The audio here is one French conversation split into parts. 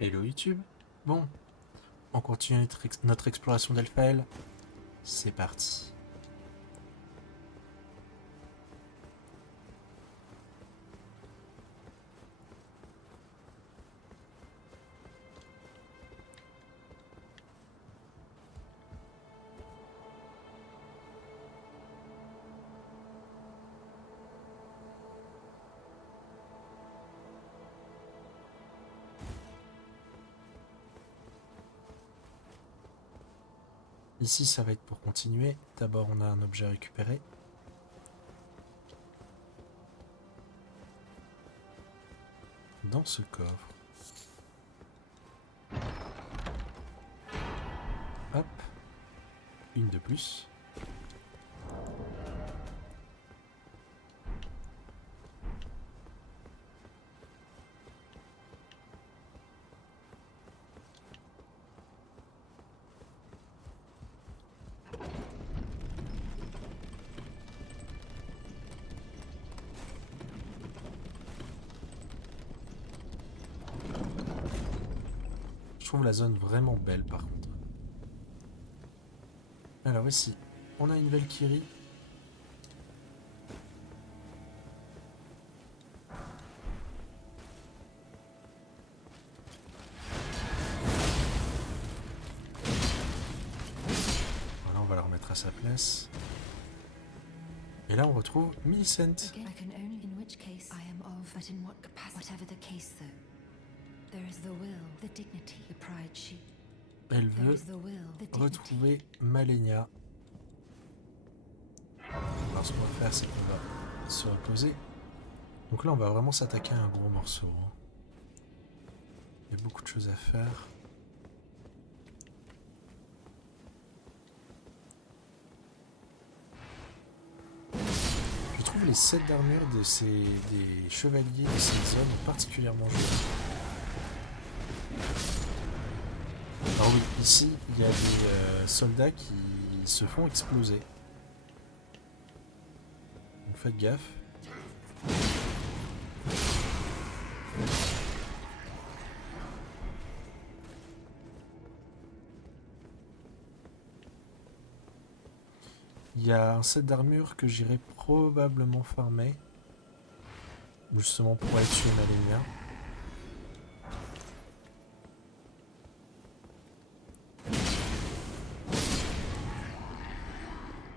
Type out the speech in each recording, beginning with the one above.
Hello YouTube. Bon, on continue notre exploration d'Elphael. C'est parti. Ici, ça va être pour continuer. D'abord, on a un objet récupéré. Dans ce coffre. Hop. Une de plus. Je trouve la zone vraiment belle par contre. Alors ici, on a une Valkyrie. Voilà, on va la remettre à sa place. Et là, on retrouve Millicent. I can only in which case I am of, but in what capacity? Whatever the case, though, there is the will, the dignity, the pride she. Elle There veut is the will, the dignity. retrouver Malenia. Alors ce qu'on va faire, c'est qu'on va se reposer. Donc là, on va vraiment s'attaquer à un gros morceau. Hein. Il y a beaucoup de choses à faire. Je trouve les sets d'armure des chevaliers de ces zones particulièrement jolis. Alors oui, ici, il y a des soldats qui se font exploser. Donc faites gaffe. Il y a un set d'armure que j'irai probablement farmer. Justement pour aller tuer Malenia.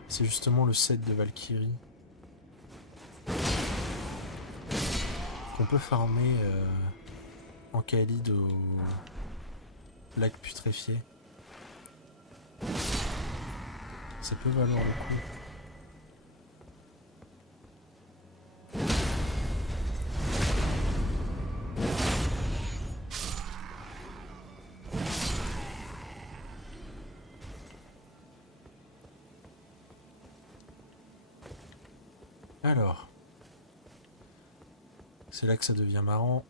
C'est justement le set de Valkyrie. Qu'on peut farmer en Khalid au lac putréfié. Ça peut valoir le coup. Alors, c'est là que ça devient marrant.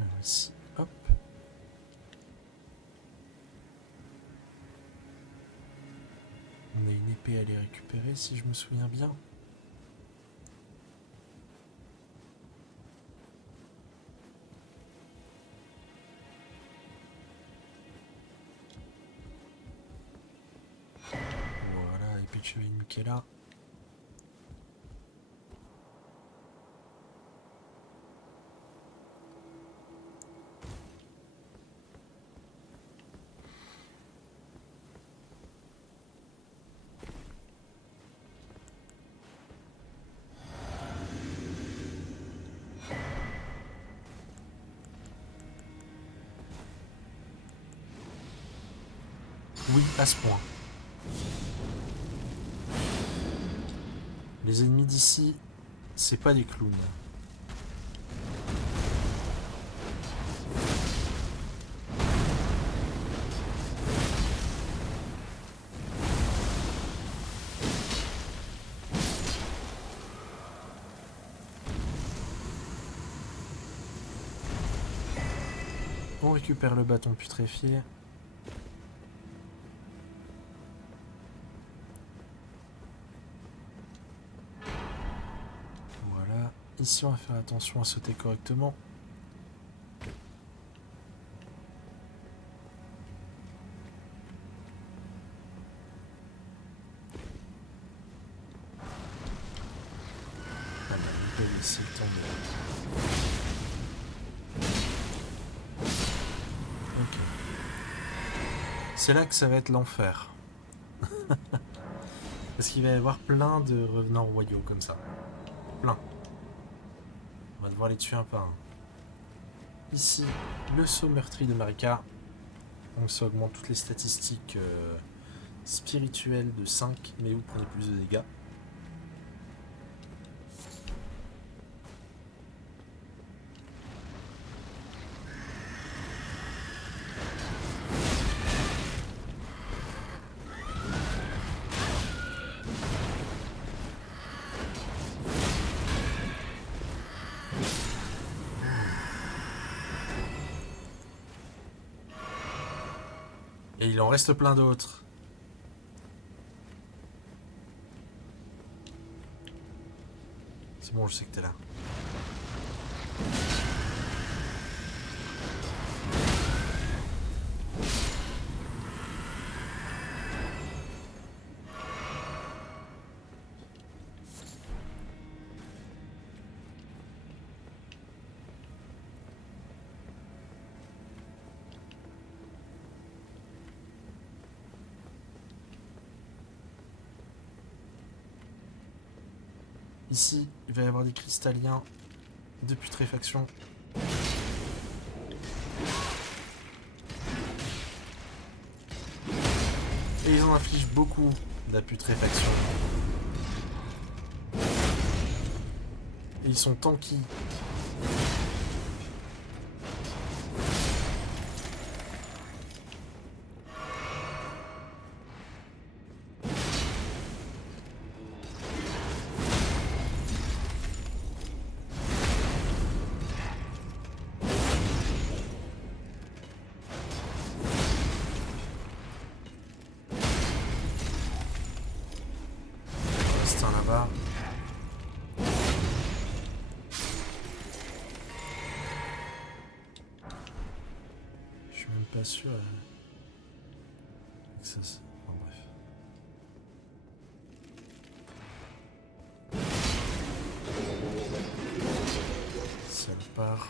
Alors ici, hop. On a une épée à aller récupérer si je me souviens bien. Voilà, épée de chevalier de Michaela. Oui, à ce point. Les ennemis d'ici, c'est pas des clowns. On récupère le bâton putréfié. Voilà. Ici, on va faire attention à sauter correctement. Ah bah, on peut laisser le temps de... Ok. C'est là que ça va être l'enfer. Parce qu'il va y avoir plein de revenants royaux comme ça. Plein. On va devoir les tuer un par un. Ici, le saut meurtri de Marika. Donc ça augmente toutes les statistiques spirituelles de 5, mais vous prenez plus de dégâts. Et il en reste plein d'autres. C'est bon, je sais que t'es là. Ici, il va y avoir des cristalliens de putréfaction. Et ils en infligent beaucoup de la putréfaction. Et ils sont tanky. C'est un là-bas. Je suis même pas sûr que ça c'est... Bon, bref. Ça part.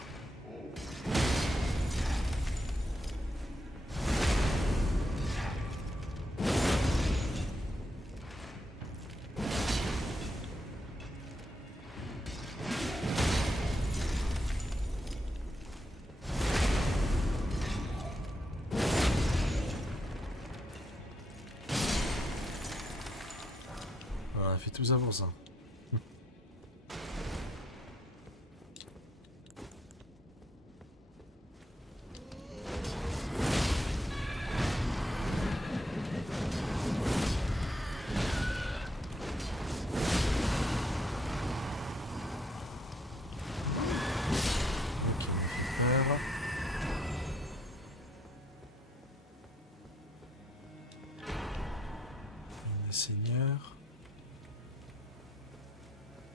On a fait tout ça pour ça. Ok, on le seigneur.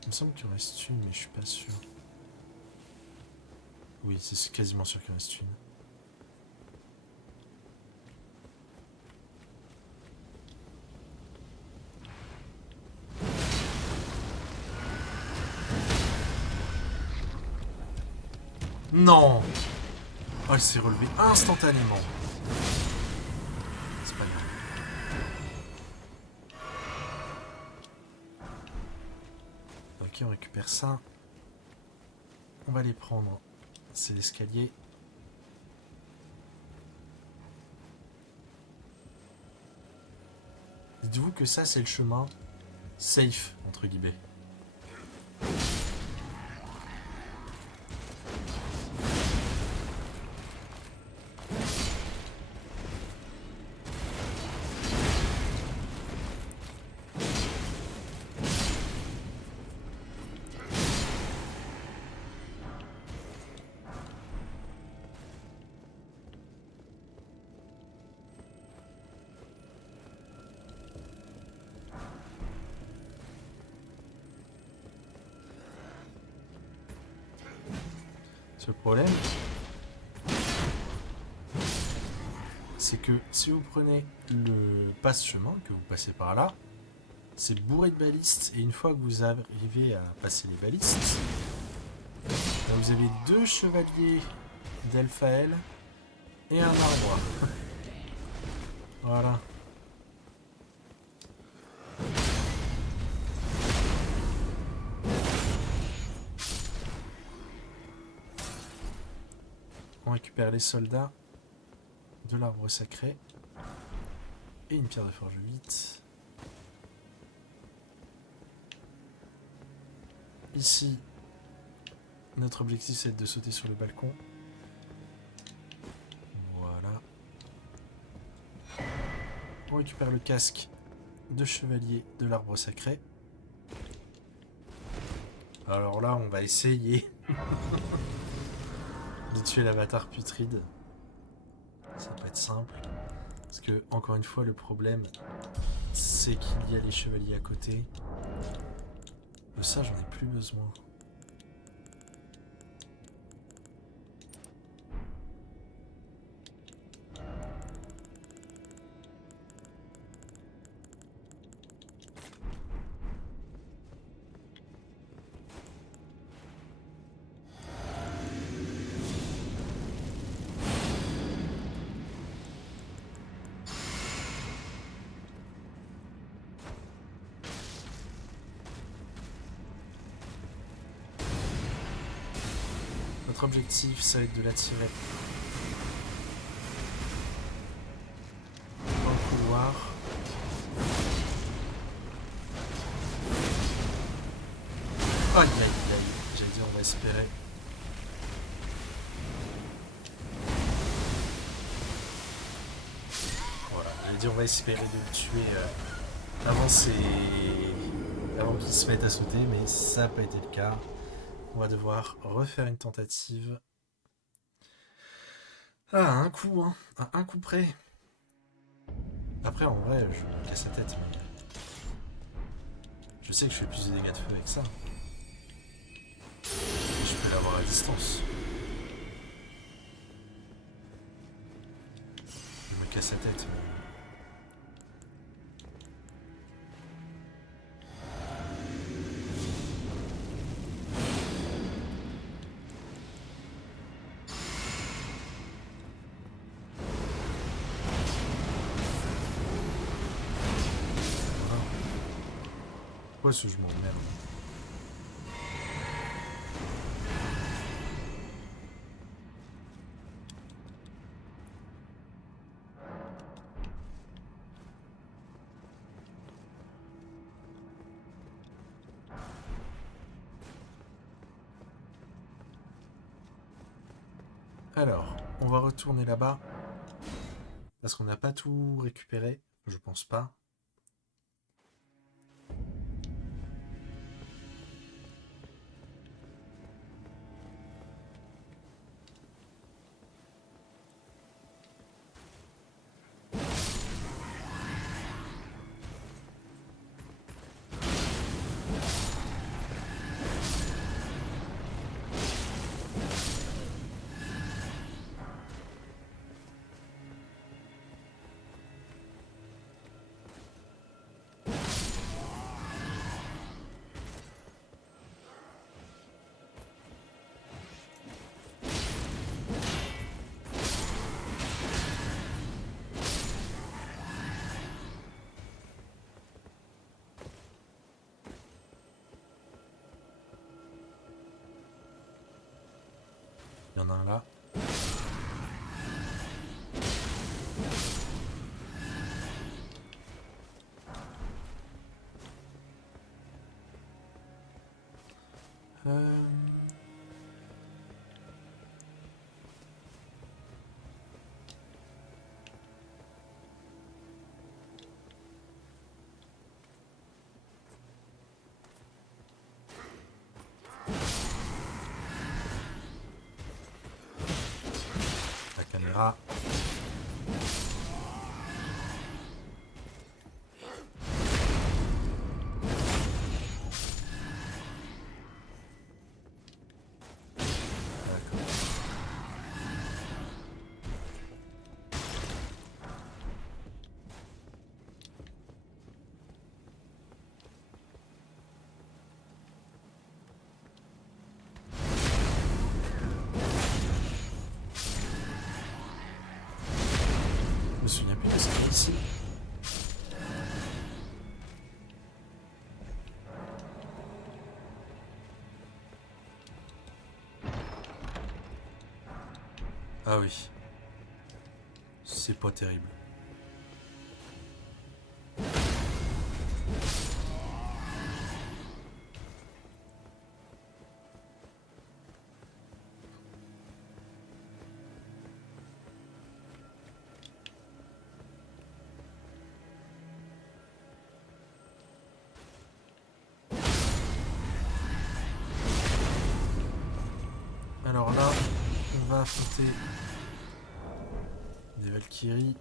Il me semble qu'il en reste une, mais je suis pas sûr. Oui, c'est quasiment sûr qu'il en reste une. Non! Oh, elle s'est relevée instantanément. C'est pas grave. Ok, on récupère ça. On va les prendre. C'est l'escalier. Dites-vous que ça, c'est le chemin safe, entre guillemets. Ce problème, c'est que si vous prenez le passe-chemin, que vous passez par là, c'est bourré de balistes, et une fois que vous arrivez à passer les balistes, là, vous avez 2 chevaliers d'Elphaël et un arbre. Voilà. On récupère les soldats de l'arbre sacré et une pierre de forge 8. Ici, notre objectif c'est de sauter sur le balcon. Voilà. On récupère le casque de chevalier de l'arbre sacré. Alors là, on va essayer de tuer l'avatar putride. Ça peut être simple. Parce que, encore une fois, le problème, c'est qu'il y a les chevaliers à côté. De ça, j'en ai plus besoin. Notre objectif, ça va être de l'attirer dans le couloir. Aïe aïe aïe, j'allais dire on va espérer. Voilà, j'allais dire on va espérer de le tuer avant qu'il se mette à sauter, mais ça n'a pas été le cas. On va devoir refaire une tentative. Ah, un coup, hein. À un coup près. Après, en vrai, je me casse la tête, mais... Je sais que je fais plus de dégâts de feu avec ça. Et je peux l'avoir à distance. Je me casse la tête, mais... Pourquoi est-ce que je m'emmerde? Alors, on va retourner là-bas. Parce qu'on n'a pas tout récupéré. Je pense pas. Il y en a un là. La caméra. D'accord. Ah oui. C'est pas terrible. Alors là, on va affronter des Valkyries.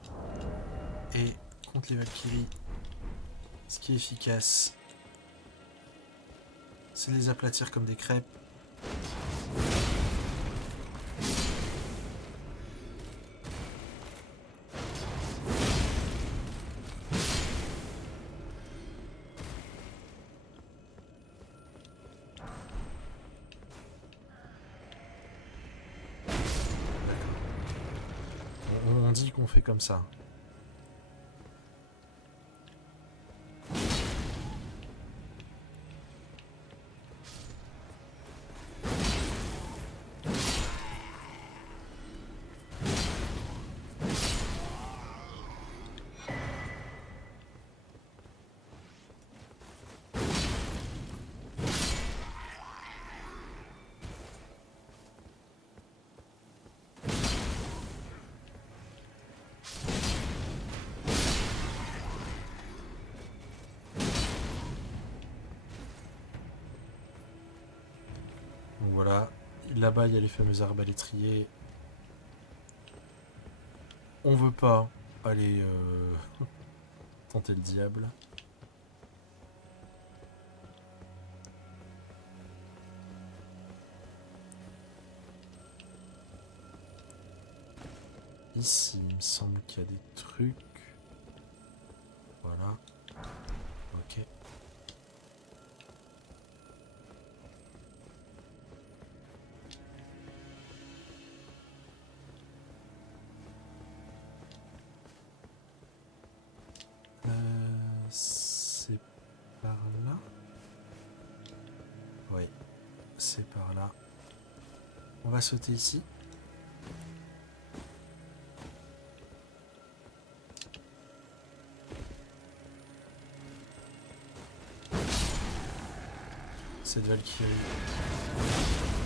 Et contre les Valkyries, ce qui est efficace, c'est les aplatir comme des crêpes. On dit qu'on fait comme ça. Donc voilà, là-bas il y a les fameux arbalétriers. On veut pas aller tenter le diable. Ici, il me semble qu'il y a des trucs. Voilà. Ok. C'est par là. Oui, c'est par là. On va sauter ici. Cette Valkyrie,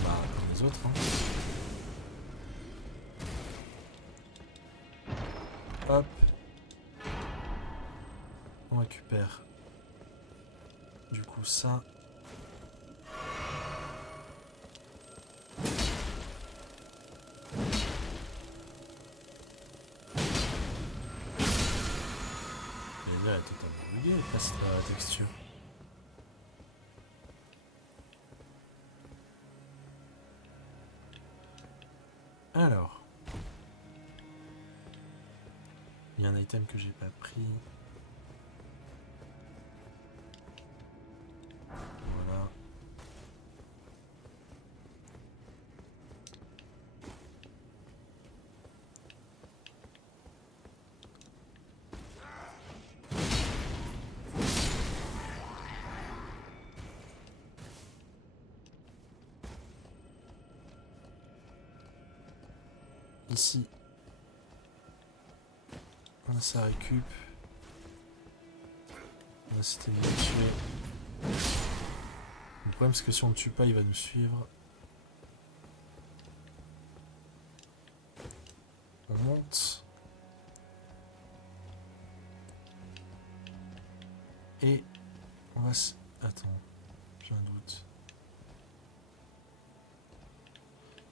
bah, comme les autres. Hein. Hop. On récupère du coup ça. Elle est totalement buguée, presque la texture. Alors. Il y a un item que j'ai pas pris. Voilà. Ici. Là, ça récup. Là, c'était bien tué. Le problème, c'est que si on ne tue pas, il va nous suivre. On monte. Et on va se... Attends, j'ai un doute.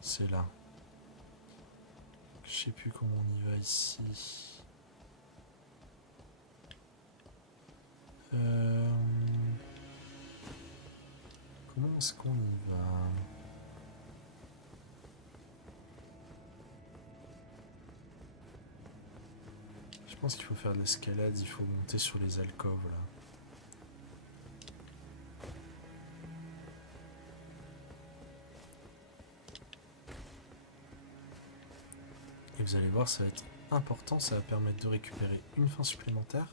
C'est là. Je sais plus comment on y va ici. Comment est-ce qu'on y va? Je pense qu'il faut faire de l'escalade, il faut monter sur les alcôves là. Et vous allez voir, ça va être important, ça va permettre de récupérer une fin supplémentaire.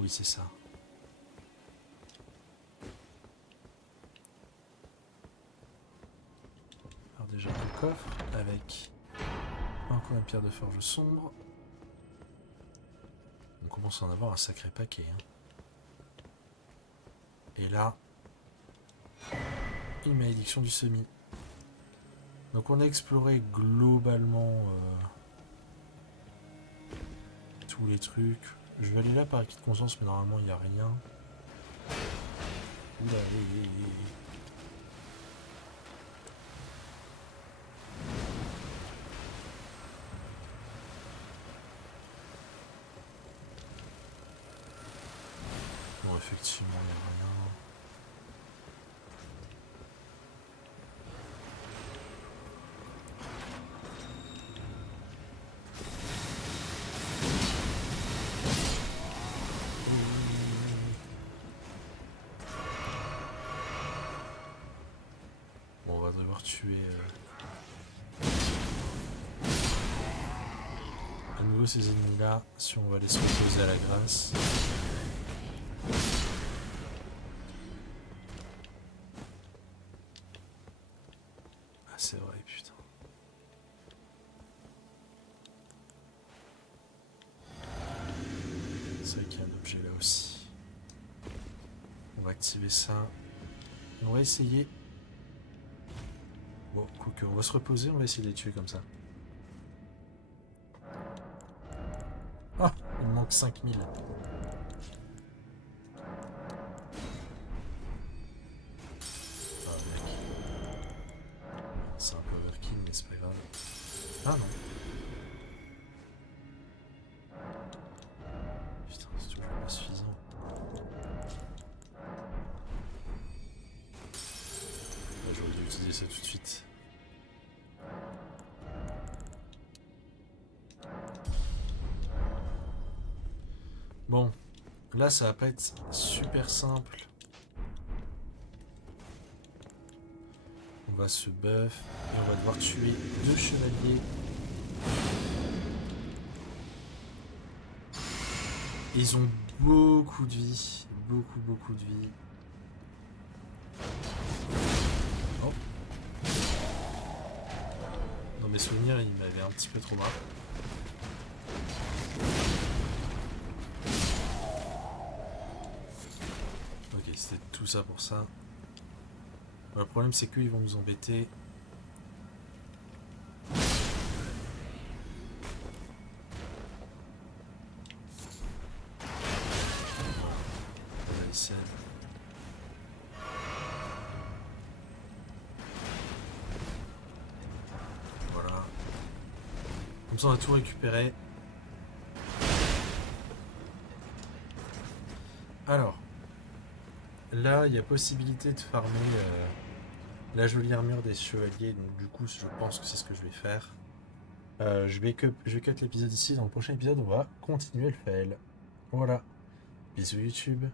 Oui, c'est ça. déjà un coffre avec encore une pierre de forge sombre. On commence à en avoir un sacré paquet. Hein. Et là, une malédiction du semis. Donc on a exploré globalement tous les trucs. Je vais aller là par acquis de conscience, mais normalement il n'y a rien. Oula, bon, effectivement, il n'y a rien. Bon, on va devoir tuer à nouveau ces ennemis-là, si on va les se reposer à la grâce. Ah, c'est vrai, putain. C'est vrai qu'il y a un objet là aussi. On va activer ça. On va essayer. Bon, quoique, on va se reposer, on va essayer de les tuer comme ça. Ah, il me manque 5000. Ah, mec. C'est un peu overkill, mais c'est pas grave. Ah non. Putain, c'est toujours pas suffisant. Là, j'aurais dû utiliser ça tout de suite. Bon, là ça va pas être super simple. On va se buff et on va devoir tuer 2 chevaliers. Et ils ont beaucoup de vie. Beaucoup de vie. Oh. Dans mes souvenirs, il m'avait un petit peu trop marre. Ok, c'était tout ça pour ça. Bon, le problème c'est qu'ils vont nous embêter. Voilà. Comme ça on a tout récupéré. Alors, là il y a possibilité de farmer la jolie armure des chevaliers, donc du coup je pense que c'est ce que je vais faire. Je vais cut l'épisode ici, dans le prochain épisode on va continuer le fail. Voilà. Bisous YouTube.